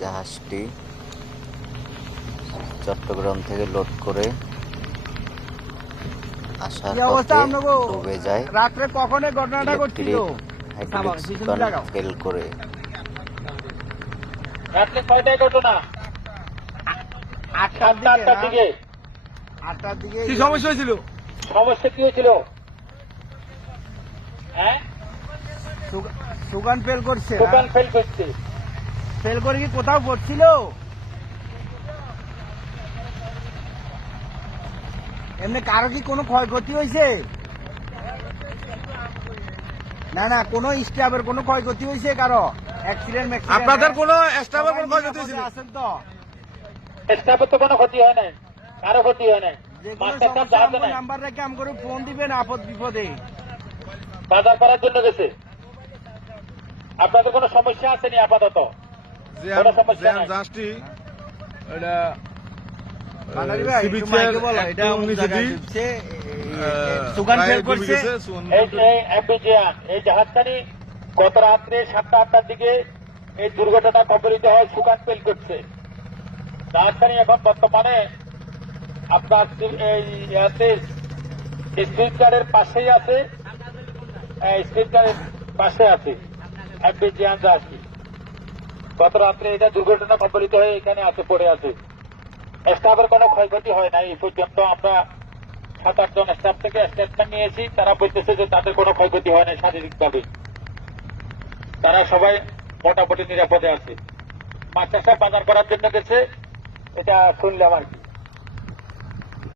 জাহাজটি চট্টগ্রাম থেকে লোড করে আসার পথে ডুবে যায়। রাত্রে কখন এই ঘটনাটা ঘটছিল? ফেল করে রাত্রে কয়টায় ঘটনা? 8টার দিকে। 8টার দিকে কি সমস্যা হয়েছিল? সমস্যা কি হয়েছিল? হ্যাঁ, সুগান ফেল করছে। দোকান ফেল করছে। ফেল করে কি কোথাও পড়ছিল? এমনি কারো কি কোনো ক্ষয়ক্ষতি হয়েছে? না না, কোনো স্টাফের কোনো ক্ষয়ক্ষতি হয়েছে কারো? অ্যাক্সিডেন্ট আপনাদের কোনো স্টাফের কোনো ক্ষয়ক্ষতি হয়েছিল? আছেন তো? স্টাফের তো কোনো ক্ষতি হয় নাই, কারো ক্ষতি হয় নাই। মাস্টার সাহেব জাহাজে নাই, নাম্বার রেখে আম করে ফোন দিবেন আপদ বিপদে। বাজার করার জন্য গেছে। আপনাদের কোনো সমস্যা আসেনি আপাতত? কোনো সমস্যা নাই। জাহাজটি এটা বানারি ভাই, একটু মাইকে বলো, এটা কোন জায়গায় ঢুকছে? সুগান ফেল করছে। এই জাহাজখানি গত রাত্রে 7টা-8টার দিকে এই দুর্ঘটনা কবলিত হয়, সুগান ফেল করছে। জাহাজখানি এখন বর্তমানে আপনার স্পিডগার্ডের পাশেই আছে, স্পিডগার্ডের পাশে আছে এমপি জিয়ান জাহাজটি। গত রাত্রে এটা দুর্ঘটনা কবলিত হয়ে এখানে আছে, পড়ে আছে। স্টাফের কোনো ক্ষয়ক্ষতি হয় নাই এই পর্যন্ত। আমরা 7-8 জন স্টাফ থেকে স্টেটমেন্ট নিয়েছি, তারা বলতেছে যে তাদের কোনো ক্ষয়ক্ষতি হয় নাই শারীরিকভাবে, তারা সবাই মোটামুটি নিরাপদে আছে। মাস্টার সাহেব বাজার করার জন্য গেছে, এটা শুনলাম আর কি।